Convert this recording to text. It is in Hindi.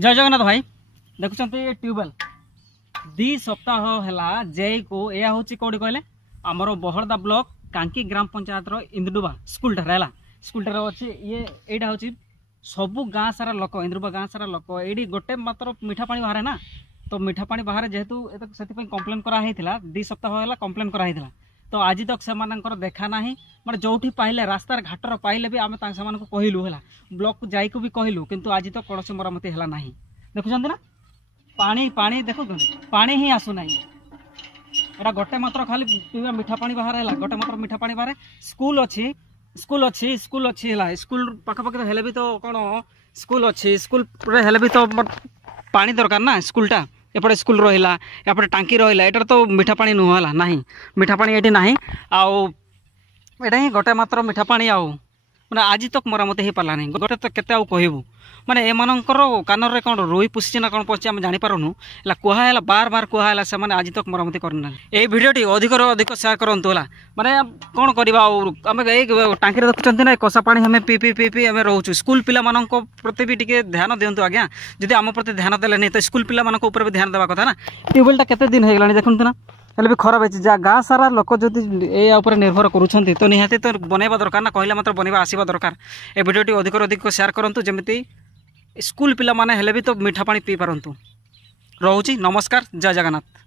जय जगन्नाथ भाई देखुं ट्यूबवेल दी सप्ताह है जेई को यह हूँ कौटी कहले आमर बहड़दा ब्लॉक कांकी ग्राम पंचायत इंदुडुबा स्कूलटार है स्कूलटार अच्छे ये यहाँ हूँ सबू गाँ सारा लोक इंदुडुबा गाँ सारा लोक ये गोटे मात्र मीठा पानी बाहर ना तो मीठा पानी बाहर जेहेतु से कम्प्लेन कराइला दी सप्ताह है कम्प्लेन कराइला तो आज तक से देखा ना मैं जो पाइले रास्तार घाटर पाइले भी आम कहलु है ब्लॉक को जाइक भी कहलु किंतु आज तक कौन मरम्मती है ना देखुं ना पानी पानी देखो पानी ही आसुना एटा गोटे मात्र खाली मीठा पानी बाहर है गोटे मात्र मीठा पानी बाहर स्कूल अच्छी स्कूल पाखापाखि तो हेले भी तो कौन स्कूल अच्छी स्कूल हेले भी तो पानी दरकार ना स्कूलटा एपटे स्कूल रहा एपटे टांकी रहा एटार तो मीठा पानी नुहला ना मीठा पानी ये ना आटा ही गोटे मात्र मीठा पानी आउ मैंने आज तक मरामती हो पारा नहीं गोटे तो केते कहबू माने एमानकर कान में कौन रुई पुषी ना कौन पशि आम जापरूँ कहला बार बार कहला से आज तक मरामती करना ये भिडियोटी अधिक अधिक सेयार करूँ है माने कौन करवा आम टाँकी देखुं ना कषा पानी हमें पी पी पी पी आम रोचु स्कूल पिला प्रति भी टे ध्यान दिंतु आज्ञा जदि आम प्रति ध्यान देले नहीं तो स्कूल पिला भी ध्यान देवा कथा ना ट्यूबवेलटा केते दिन हो गलानी देखुं ना हेल्ले भी खराब है गाँ सारा लोक जदि या निर्भर करुँच तो निहाती तो बनवा दरकार ना कहले मात्र बनवा आसवा दरकार ए भिडियोटी अधिक अधिक सेयार करूँ जमी स्कूल पिला माने हेले भी तो मीठा पानी पी पारंतु। रोची नमस्कार जय जगन्नाथ।